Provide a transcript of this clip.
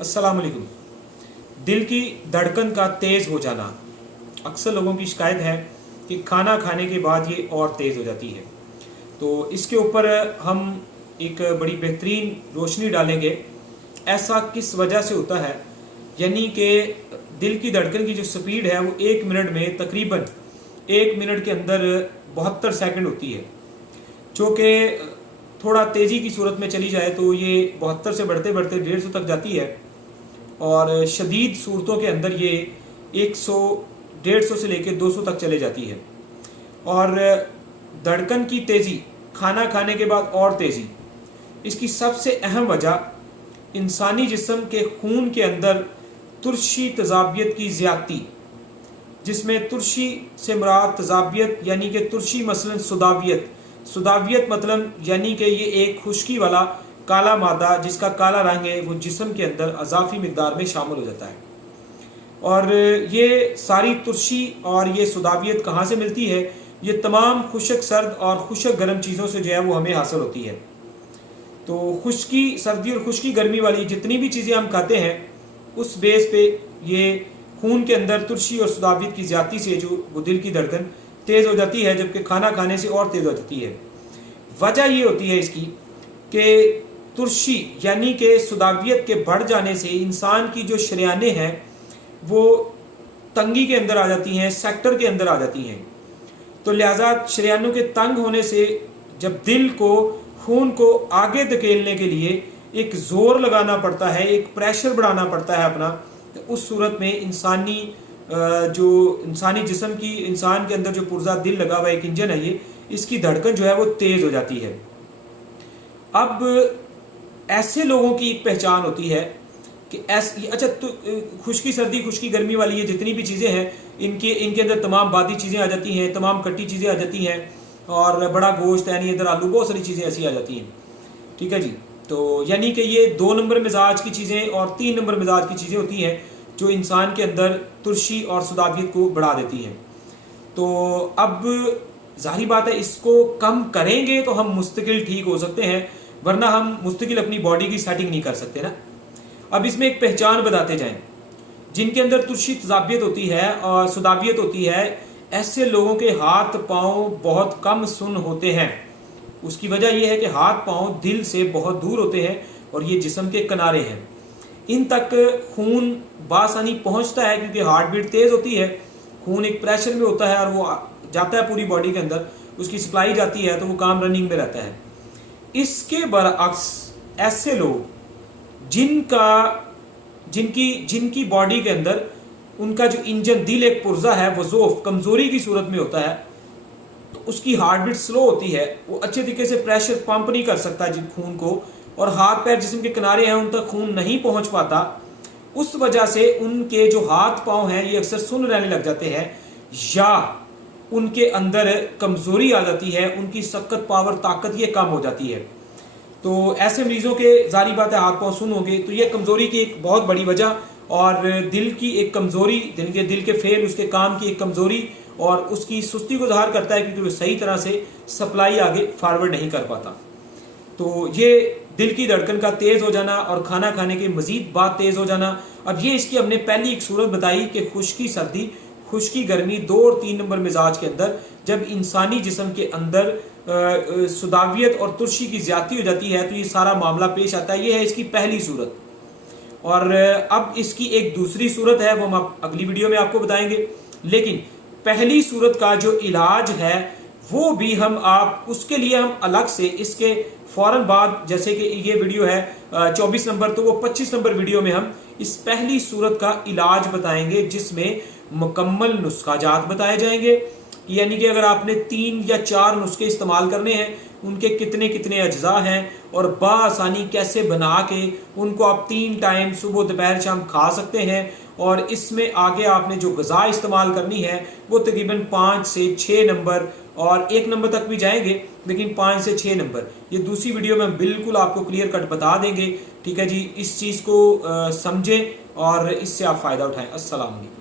अस्सलाम वालेकुम। दिल की धड़कन का तेज़ हो जाना, अक्सर लोगों की शिकायत है कि खाना खाने के बाद ये और तेज़ हो जाती है। तो इसके ऊपर हम एक बड़ी बेहतरीन रोशनी डालेंगे, ऐसा किस वजह से होता है। यानी कि दिल की धड़कन की जो स्पीड है वो 1 मिनट में तकरीबन 1 मिनट के अंदर 72 सेकंड होती है, जो कि थोड़ा तेज़ी की सूरत में चली जाए तो ये 72 से बढ़ते बढ़ते 150 तक जाती है, और शदीद सूरतों के अंदर ये 100 150 से लेकर 200 तक चले जाती है। और धड़कन की तेज़ी, खाना खाने के बाद और तेज़ी, इसकी सबसे अहम वजह इंसानी जिस्म के खून के अंदर तुर्शी तजाबियत की ज़्यादती, जिसमें तुर्शी से मुराद तजाबियत यानी कि तुर्शी मसलन सुदावियत मतलब यानी कि ये एक खुश्की वाला काला मादा जिसका काला रंग है वो जिस्म के अंदर अजाफी मिकदार में शामिल हो जाता है। और ये सारी तुर्शी और ये सुदावियत कहाँ से मिलती है? ये तमाम खुशक सर्द और खुशक गर्म चीज़ों से जो है वो हमें हासिल होती है। तो खुश्की सर्दी और खुश्की गर्मी वाली जितनी भी चीज़ें हम खाते हैं उस बेस पे ये खून के अंदर तुर्शी और सुदावियत की ज़्यादती से जो वो दिल की धड़कन तेज़ हो जाती है, जबकि खाना खाने से और तेज़ हो जाती है। वजह ये होती है इसकी कि तुर्शी यानी कि सुदावियत के बढ़ जाने से इंसान की जो शरियानें हैं वो तंगी के अंदर आ जाती हैं, सेक्टर के अंदर आ जाती हैं। तो लिहाजा शरियानों के तंग होने से जब दिल को, खून को आगे धकेलने के लिए एक ज़ोर लगाना पड़ता है, एक प्रेशर बढ़ाना पड़ता है अपना, तो उस सूरत में इंसानी जिस्म की, इंसान के अंदर जो पुर्जा दिल लगा हुआ एक इंजन है, ये इसकी धड़कन जो है वो तेज़ हो जाती है। अब ऐसे लोगों की एक पहचान होती है कि खुश्की सर्दी खुश्की गर्मी वाली ये जितनी भी चीज़ें हैं इनके अंदर तमाम बादी चीज़ें आ जाती हैं, तमाम खट्टी चीज़ें आ जाती हैं, और बड़ा गोश्त यानी इधर आलू, बहुत सारी चीज़ें ऐसी आ जाती हैं। ठीक है जी। तो यानी कि ये 2 नंबर मिजाज की चीज़ें और 3 नंबर मिजाज की चीज़ें होती हैं जो इंसान के अंदर तुर्शी और सुदावियत को बढ़ा देती हैं। तो अब जाहिर बात है इसको कम करेंगे तो हम मुस्तकिल ठीक हो सकते हैं, वरना हम मुस्तकिल अपनी बॉडी की सेटिंग नहीं कर सकते ना। अब इसमें एक पहचान बताते जाएं, जिनके अंदर तुर्शी तजाबियत होती है और सुदावियत होती है, ऐसे लोगों के हाथ पाँव बहुत कम सुन होते हैं। उसकी वजह यह है कि हाथ पाँव दिल से बहुत दूर होते हैं और ये जिस्म के किनारे हैं। इन तक खून बासानी पहुंचता है क्योंकि हार्ट बीट तेज़ होती है, खून एक प्रेशर में होता है और वो जाता है पूरी बॉडी के अंदर, उसकी सप्लाई जाती है तो वो काम रनिंग में रहता है। इसके बरअक्स ऐसे लोग जिनकी बॉडी के अंदर उनका जो इंजन दिल एक पुर्जा है वो ज़ोफ कमज़ोरी की सूरत में होता है, तो उसकी हार्ट बीट स्लो होती है, वो अच्छे तरीके से प्रेशर पंप नहीं कर सकता जिन खून को, और हाथ पैर जिस्म के किनारे हैं उन तक खून नहीं पहुंच पाता। उस वजह से उनके जो हाथ पांव हैं ये अक्सर सुन्न रहने लग जाते हैं, या उनके अंदर कमज़ोरी आ जाती है, उनकी सख्त पावर ताकत ये कम हो जाती है। तो ऐसे मरीजों के जारी बात है हाथ पांव सुन्न होंगे, तो ये कमज़ोरी की एक बहुत बड़ी वजह, और दिल की एक कमज़ोरी, दिल के फेल, उसके काम की एक कमज़ोरी और उसकी सुस्ती को ज़ाहिर करता है क्योंकि वो सही तरह से सप्लाई आगे फॉरवर्ड नहीं कर पाता। तो ये दिल की धड़कन का तेज़ हो जाना और खाना खाने के मज़ीद बाद तेज़ हो जाना। अब ये इसकी हमने पहली एक सूरत बताई कि खुश्की सर्दी खुश्की गर्मी 2 और 3 नंबर मिजाज के अंदर जब इंसानी जिस्म के अंदर सुदावियत और तुर्शी की ज़्यादती हो जाती है तो ये सारा मामला पेश आता है। ये है इसकी पहली सूरत। और अब इसकी एक दूसरी सूरत है, वो हम अगली वीडियो में आपको बताएंगे। लेकिन पहली सूरत का जो इलाज है वो भी उसके लिए हम अलग से इसके फौरन बाद, जैसे कि ये वीडियो है 24 नंबर, तो वो 25 नंबर वीडियो में हम इस पहली सूरत का इलाज बताएंगे, जिसमें मुकम्मल नुस्खाजात बताए जाएंगे। यानी कि अगर आपने 3 या 4 नुस्खे इस्तेमाल करने हैं, उनके कितने कितने अज्जा हैं और बासानी कैसे बना के उनको आप 3 टाइम सुबह दोपहर शाम खा सकते हैं। और इसमें आगे आपने जो ग़िज़ा इस्तेमाल करनी है वो तकरीबन 5 से 6 नंबर और 1 नंबर तक भी जाएंगे, लेकिन 5 से 6 नंबर ये दूसरी वीडियो में बिल्कुल आपको क्लियर कट बता देंगे। ठीक है जी, इस चीज़ को समझें और इससे आप फ़ायदा उठाएं। अस्सलाम वालेकुम।